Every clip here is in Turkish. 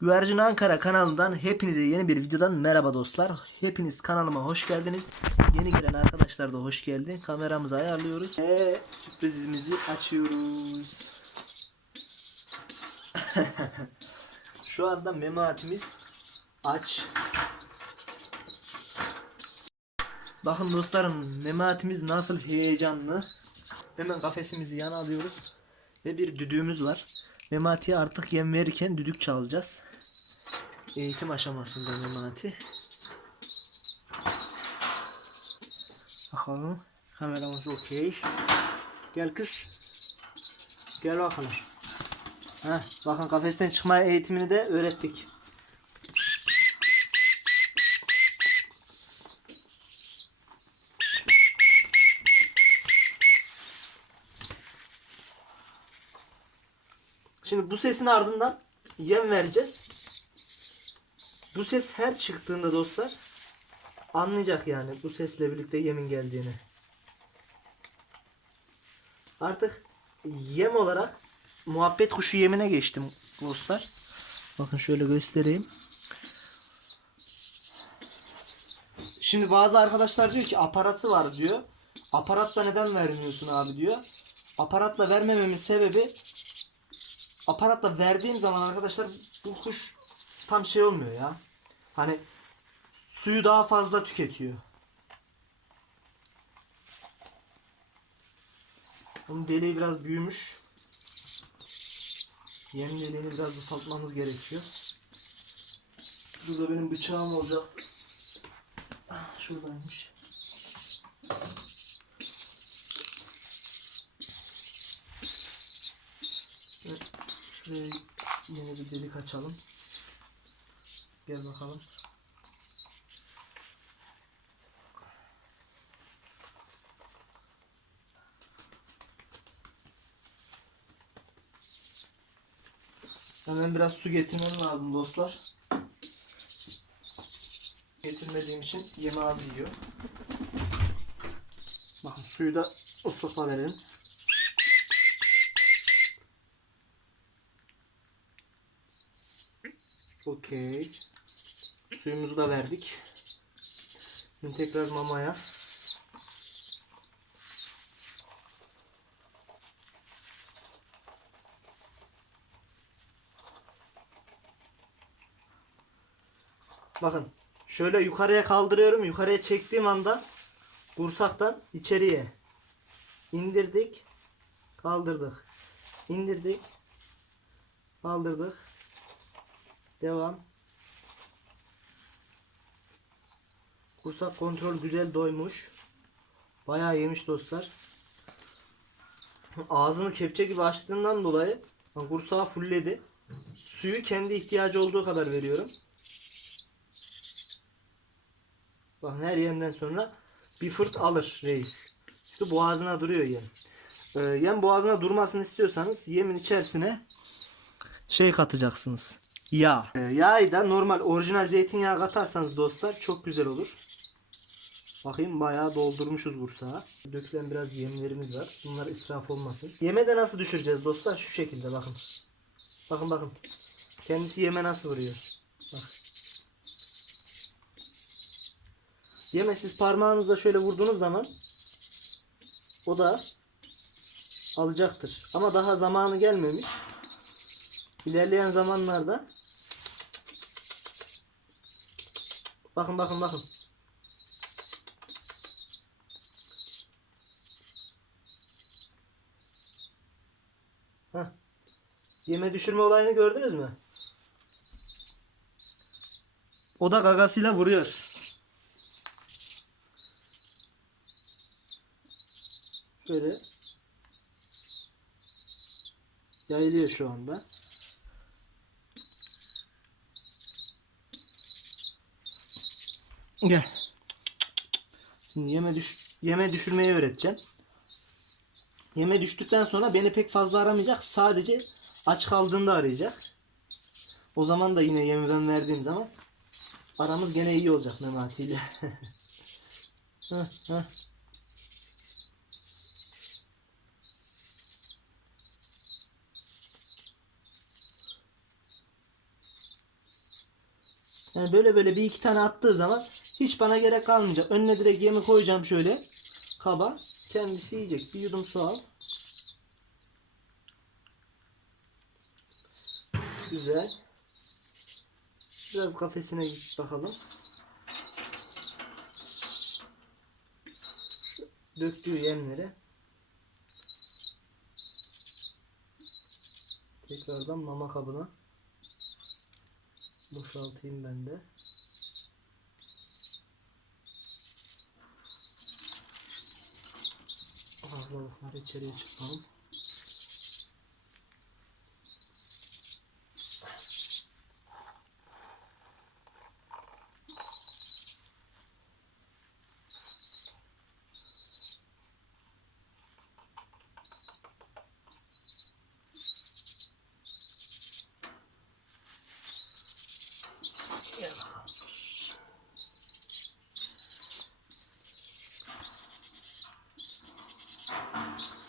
Güvercin Ankara kanalından hepinize yeni bir videodan merhaba dostlar. Hepiniz kanalıma hoş geldiniz. Yeni gelen arkadaşlar da hoş geldi. Kameramızı ayarlıyoruz ve sürprizimizi açıyoruz. Şu anda mematimiz aç. Bakın dostlarım mematimiz nasıl heyecanlı. Hemen kafesimizi yana alıyoruz. Ve bir düdüğümüz var. Memati'ye artık yem verirken düdük çalacağız. Eğitim aşamasında Memati. Bakalım. Kameramız okey. Gel kız. Gel bakalım. Heh, bakın kafesten çıkma eğitimini de öğrettik. Şimdi bu sesin ardından yem vereceğiz. Bu ses her çıktığında dostlar anlayacak yani bu sesle birlikte yemin geldiğini. Artık yem olarak muhabbet kuşu yemine geçtim dostlar. Bakın şöyle göstereyim. Şimdi bazı arkadaşlar diyor ki aparatı var diyor. Aparatla neden vermiyorsun abi diyor. Aparatla vermememin sebebi aparatla verdiğim zaman arkadaşlar bu kuş tam şey olmuyor ya. Hani suyu daha fazla tüketiyor. Bunun deliği biraz büyümüş. Yem deliğini biraz ufaltmamız gerekiyor. Burada benim bıçağım olacak. Ah, şuradaymış. Evet. Şuraya yine bir delik açalım. Gel bakalım. Hemen biraz su getirmem lazım dostlar. Getirmediğim için yemi az yiyor. Bakın suyu da ıslıkla verelim. Okey. Suyumuzu da verdik. Şimdi tekrar mamaya. Bakın şöyle yukarıya kaldırıyorum. Yukarıya çektiğim anda kursaktan içeriye indirdik. Kaldırdık. indirdik. Kaldırdık. Devam. Kursak kontrol güzel doymuş. Bayağı yemiş dostlar. Ağzını kepçe gibi açtığından dolayı kursağı fullledi. Suyu kendi ihtiyacı olduğu kadar veriyorum. Bakın her yemden sonra bir fırt alır reis. İşte boğazına duruyor yem. Ee, yem boğazına durmasını istiyorsanız yemin içerisine şey katacaksınız. Yağ. Ee, yağı da normal orijinal zeytinyağı katarsanız dostlar çok güzel olur. Bakayım bayağı doldurmuşuz bursağı. Dökülen biraz yemlerimiz var. Bunlar israf olmasın. Yeme de nasıl düşüreceğiz dostlar? Şu şekilde bakın. Bakın bakın. Kendisi yeme nasıl vuruyor. Bak. Yeme siz parmağınızla şöyle vurduğunuz zaman o da alacaktır. Ama daha zamanı gelmemiş. İlerleyen zamanlarda bakın bakın bakın. Heh. Yeme düşürme olayını gördünüz mü? O da gagasıyla vuruyor. Böyle yayılıyor şu anda. Gel. Şimdi yeme düş yeme düşürmeyi öğreteceğim. Yeme düştükten sonra beni pek fazla aramayacak. Sadece aç kaldığında arayacak. O zaman da yine yemi ben verdiğim zaman aramız gene iyi olacak Memati ile. Heh. Yani böyle böyle bir iki tane attığı zaman hiç bana gerek kalmayacak. Önüne direkt yemi koyacağım şöyle kaba. Kendisi yiyecek. Bir yudum su al. Güzel. Biraz kafesine git bakalım. Döktüğü yemleri. Tekrardan mama kabına boşaltayım ben de. Fazlalıkları içeriye çıkalım.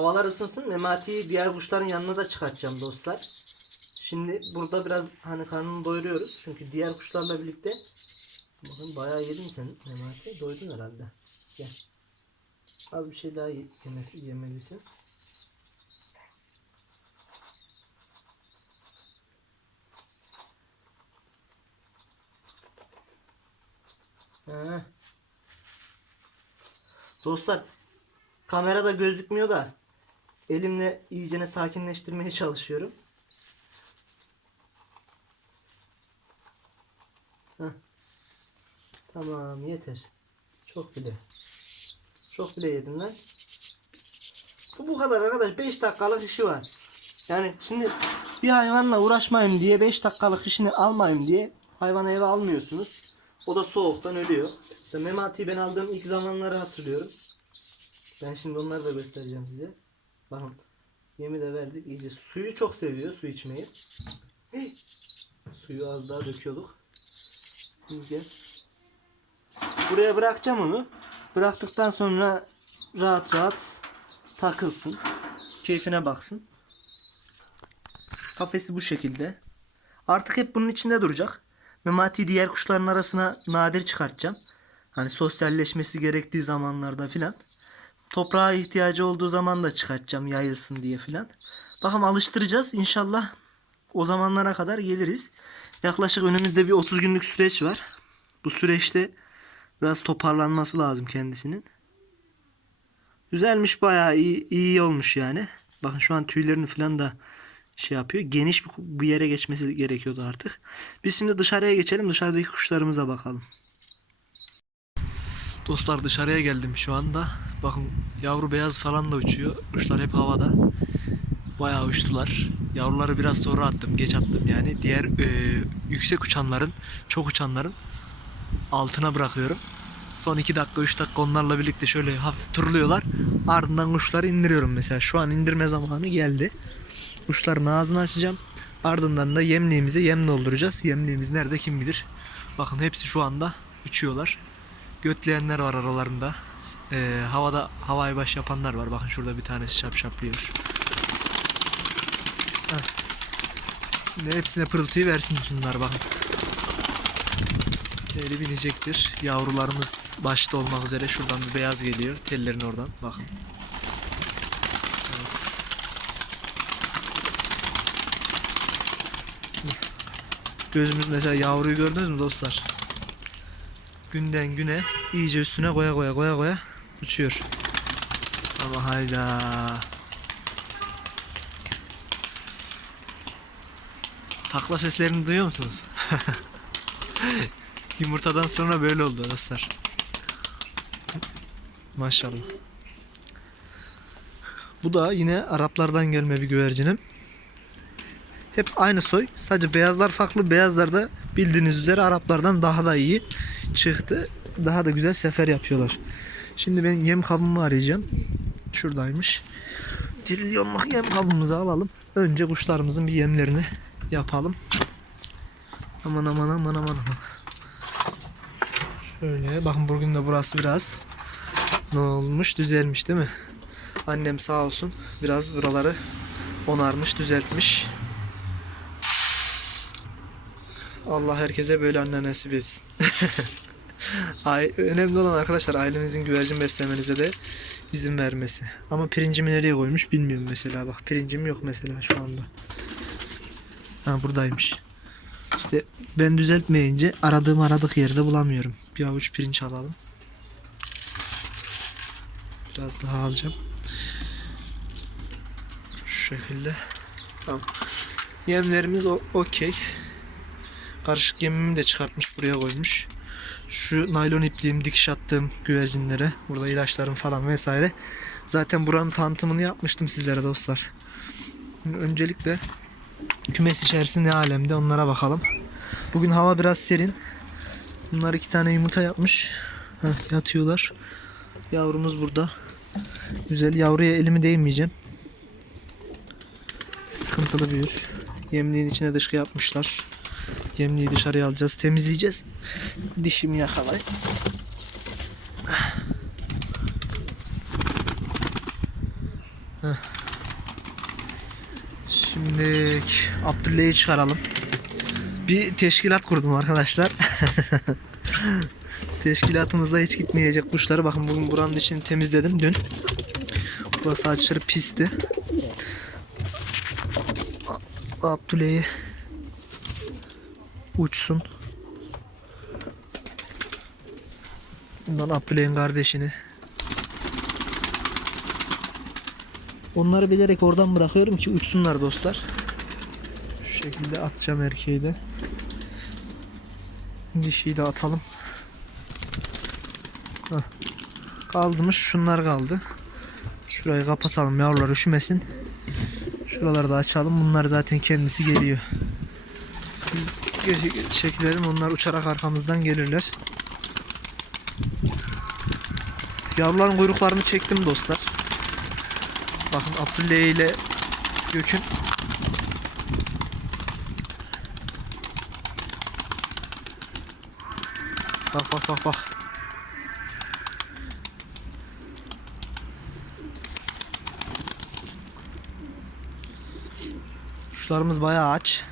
Havalar ısınsın. Memati'yi diğer kuşların yanına da çıkartacağım dostlar. Şimdi burada biraz hani karnını doyuruyoruz. Çünkü diğer kuşlarla birlikte bakın bayağı yedin sen Memati. Doydun herhalde. Gel. Az bir şey daha ye- yemesi, yemelisin. He. Dostlar kamerada gözükmüyor da elimle iyicene sakinleştirmeye çalışıyorum. Heh. Tamam yeter. Çok bile. Çok bile yedim lan. Bu bu kadar arkadaş. 5 dakikalık işi var. Yani şimdi bir hayvanla uğraşmayayım diye 5 dakikalık işini almayayım diye hayvanı eve almıyorsunuz. O da soğuktan ölüyor. Mesela Memati'yi ben aldığım ilk zamanları hatırlıyorum. Ben şimdi onları da göstereceğim size. Bakın yemi de verdik iyice. Suyu çok seviyor su içmeyi. Suyu az daha döküyorduk. İyice. Buraya bırakacağım onu. Bıraktıktan sonra rahat rahat takılsın. Keyfine baksın. Kafesi bu şekilde. Artık hep bunun içinde duracak. Memati diğer kuşların arasına nadir çıkartacağım. Hani sosyalleşmesi gerektiği zamanlarda filan. Toprağa ihtiyacı olduğu zaman da çıkartacağım yayılsın diye filan. Bakalım alıştıracağız. İnşallah o zamanlara kadar geliriz. Yaklaşık önümüzde bir 30 günlük süreç var. Bu süreçte biraz toparlanması lazım kendisinin. Güzelmiş bayağı iyi, iyi olmuş yani. Bakın şu an tüylerini falan da şey yapıyor. Geniş bir yere geçmesi gerekiyordu artık. Biz şimdi dışarıya geçelim. Dışarıdaki kuşlarımıza bakalım. Dostlar dışarıya geldim şu anda. Bakın yavru beyaz falan da uçuyor. Kuşlar hep havada. Bayağı uçtular. Yavruları biraz sonra attım. Geç attım yani. Diğer e, yüksek uçanların, çok uçanların altına bırakıyorum. Son 2 dakika 3 dakika onlarla birlikte şöyle hafif turluyorlar. Ardından kuşları indiriyorum mesela. Şu an indirme zamanı geldi. Kuşların ağzını açacağım. Ardından da yemliğimizi yem dolduracağız. Yemliğimiz nerede kim bilir. Bakın hepsi şu anda uçuyorlar. Götleyenler var aralarında. Ee, havada havai baş yapanlar var. Bakın şurada bir tanesi şap şaplıyor. Heh. Şimdi hepsine pırıltıyı versin şunlar bakın. Teli binecektir. Yavrularımız başta olmak üzere şuradan bir beyaz geliyor. Tellerin oradan bakın. Evet. Gözümüz mesela yavruyu gördünüz mü dostlar? Günden güne iyice üstüne koya koya koya koya uçuyor. Ama hayda. Takla seslerini duyuyor musunuz? Yumurtadan sonra böyle oldu dostlar. Maşallah. Bu da yine Araplardan gelme bir güvercinim. Hep aynı soy. Sadece beyazlar farklı. Beyazlar da bildiğiniz üzere Araplardan daha da iyi çıktı. Daha da güzel sefer yapıyorlar. Şimdi ben yem kabımı arayacağım. Şuradaymış. Trilyonluk yem kabımızı alalım. Önce kuşlarımızın bir yemlerini yapalım. Aman aman aman aman aman. Şöyle bakın bugün de burası biraz ne olmuş düzelmiş değil mi? Annem sağ olsun biraz buraları onarmış düzeltmiş. Allah herkese böyle anne nasip etsin. Önemli olan arkadaşlar ailenizin güvercin beslemenize de izin vermesi. Ama pirincimi nereye koymuş bilmiyorum mesela bak. Pirincim yok mesela şu anda. Ha buradaymış. İşte ben düzeltmeyince aradığım aradık yerde bulamıyorum. Bir avuç pirinç alalım. Biraz daha alacağım. Şu şekilde. Tamam. Yemlerimiz okey. Karışık yemimi de çıkartmış buraya koymuş. Şu naylon ipliğim dikiş attığım güvercinlere. Burada ilaçlarım falan vesaire. Zaten buranın tanıtımını yapmıştım sizlere dostlar. Öncelikle kümes içerisinde ne alemde onlara bakalım. Bugün hava biraz serin. Bunlar iki tane yumurta yapmış. Heh, yatıyorlar. Yavrumuz burada. Güzel. Yavruya elimi değmeyeceğim. Sıkıntılı büyür. Yemliğin içine dışkı yapmışlar. Yemliği dışarıya alacağız. Temizleyeceğiz. Dişimi yakalayayım. Heh. Şimdi Abdüllah'ı çıkaralım. Bir teşkilat kurdum arkadaşlar. Teşkilatımızda hiç gitmeyecek kuşları. Bakın bugün buranın içini temizledim dün. Burası aşırı pisti. Abdüley'i uçsun. Bundan Abdüley'in kardeşini. Onları bilerek oradan bırakıyorum ki uçsunlar dostlar. Şu şekilde atacağım erkeği de. Dişiyi de atalım. Hah. Kaldımış şunlar kaldı. Şurayı kapatalım yavrular üşümesin. Şuraları da açalım. Bunlar zaten kendisi geliyor. Çekilelim. Onlar uçarak arkamızdan gelirler. Yavruların kuyruklarını çektim dostlar. Bakın Abdüllah ile Gök'ün Bak bak bak bak. Kuşlarımız bayağı aç.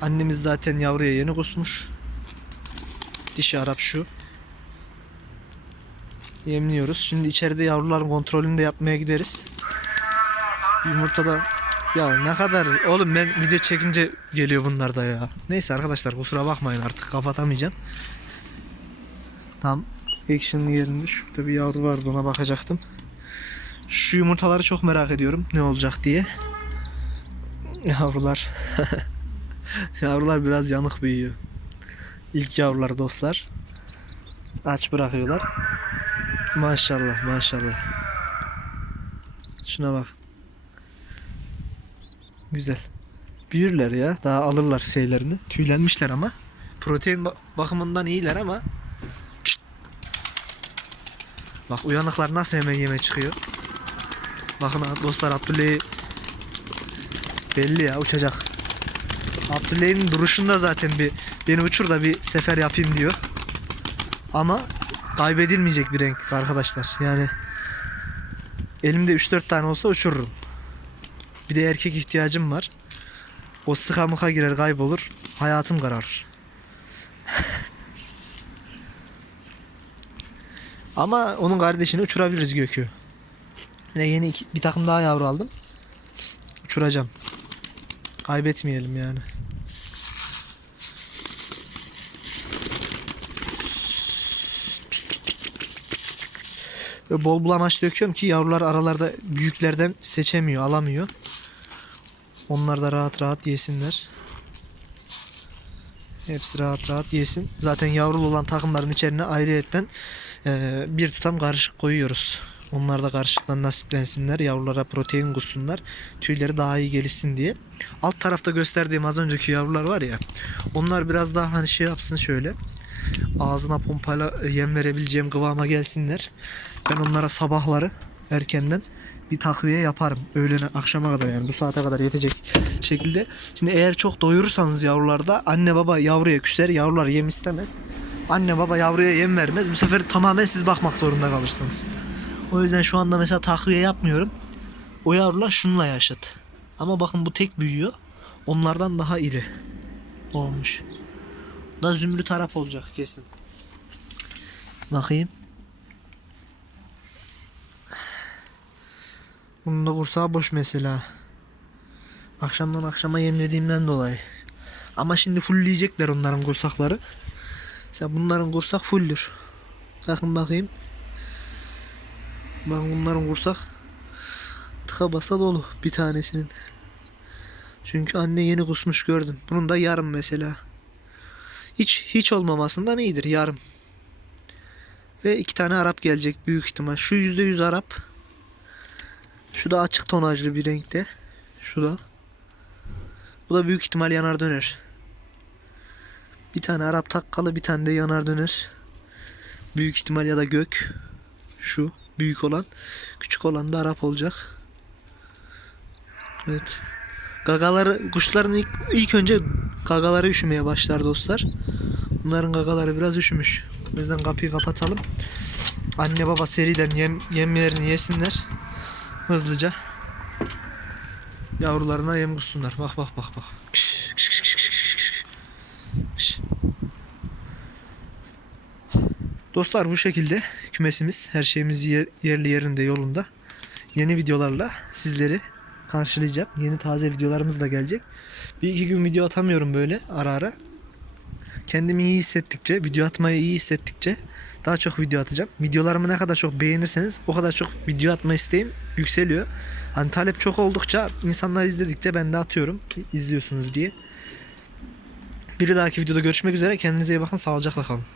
Annemiz zaten yavruya yeni kusmuş. Dişi Arap şu. Yemliyoruz. Şimdi içeride yavruların kontrolünü de yapmaya gideriz. Yumurtada ya ne kadar oğlum ben video çekince geliyor bunlar da ya. Neyse arkadaşlar kusura bakmayın artık kapatamayacağım. Tam action'ın yerinde şurada bir yavru vardı ona bakacaktım. Şu yumurtaları çok merak ediyorum ne olacak diye. Yavrular. yavrular biraz yanık büyüyor. İlk yavrular dostlar. Aç bırakıyorlar. Maşallah maşallah. Şuna bak. Güzel. Büyürler ya. Daha alırlar şeylerini. Tüylenmişler ama. Protein ba- bakımından iyiler ama. Bak uyanıklar nasıl hemen yeme çıkıyor. Bakın dostlar Abdüllah'ı belli ya uçacak. Abdüllah'ın duruşunda zaten bir beni uçur da bir sefer yapayım diyor. Ama kaybedilmeyecek bir renk arkadaşlar. Yani elimde 3-4 tane olsa uçururum. Bir de erkek ihtiyacım var. O sıka mıka girer kaybolur. Hayatım kararır. Ama onun kardeşini uçurabiliriz Gökü. Yine yeni iki, bir takım daha yavru aldım. Uçuracağım. Kaybetmeyelim yani. Ve bol bul amaç döküyorum ki yavrular aralarda büyüklerden seçemiyor, alamıyor. Onlar da rahat rahat yesinler. Hepsi rahat rahat yesin. Zaten yavrulu olan takımların içerisine ayrıyetten eee, bir tutam karışık koyuyoruz. Onlar da karışıktan nasiplensinler. Yavrulara protein kussunlar. Tüyleri daha iyi gelişsin diye. Alt tarafta gösterdiğim az önceki yavrular var ya. Onlar biraz daha hani şey yapsın şöyle. Ağzına pompayla yem verebileceğim kıvama gelsinler. Ben onlara sabahları erkenden bir takviye yaparım. Öğlene akşama kadar yani bu saate kadar yetecek şekilde. Şimdi eğer çok doyurursanız yavrularda anne baba yavruya küser. Yavrular yem istemez. Anne baba yavruya yem vermez. Bu sefer tamamen siz bakmak zorunda kalırsınız. O yüzden şu anda mesela takviye yapmıyorum. O yavrular şununla yaşıt. Ama bakın bu tek büyüyor. onlardan daha iri olmuş. Da zümrüt Arap olacak kesin. Bakayım. Bunun da kursağı boş mesela. Akşamdan akşama yemlediğimden dolayı. Ama şimdi fullleyecekler onların kursakları. Mesela bunların kursak fulldür. Bakın bakayım. Bak bunların kursak tıka basa dolu bir tanesinin. Çünkü anne yeni kusmuş gördüm. Bunun da yarım mesela. Hiç hiç olmamasından iyidir yarım. Ve iki tane Arap gelecek büyük ihtimal. Şu yüzde yüz Arap. Şu da açık tonajlı bir renkte. Şu da. Bu da büyük ihtimal yanar döner. Bir tane Arap takkalı bir tane de yanar döner. Büyük ihtimal ya da gök. Şu büyük olan. Küçük olan da Arap olacak. Evet. Gagaları kuşların ilk, ilk önce gagaları üşümeye başlar dostlar. Bunların gagaları biraz üşümüş. O yüzden kapıyı kapatalım. Anne baba seriden yem, yemlerini yesinler. Hızlıca. Yavrularına yem kussunlar. Bak bak bak bak. Kış, kış, kış, kış, kış, kış. Dostlar bu şekilde kümesimiz her şeyimiz yer- yerli yerinde yolunda. Yeni videolarla sizleri karşılayacağım. Yeni taze videolarımız da gelecek. Bir iki gün video atamıyorum böyle ara ara. Kendimi iyi hissettikçe, video atmayı iyi hissettikçe daha çok video atacağım. Videolarımı ne kadar çok beğenirseniz o kadar çok video atma isteğim yükseliyor. Hani talep çok oldukça insanlar izledikçe ben de atıyorum. izliyorsunuz diye. Bir dahaki videoda görüşmek üzere. Kendinize iyi bakın. Sağlıcakla kalın.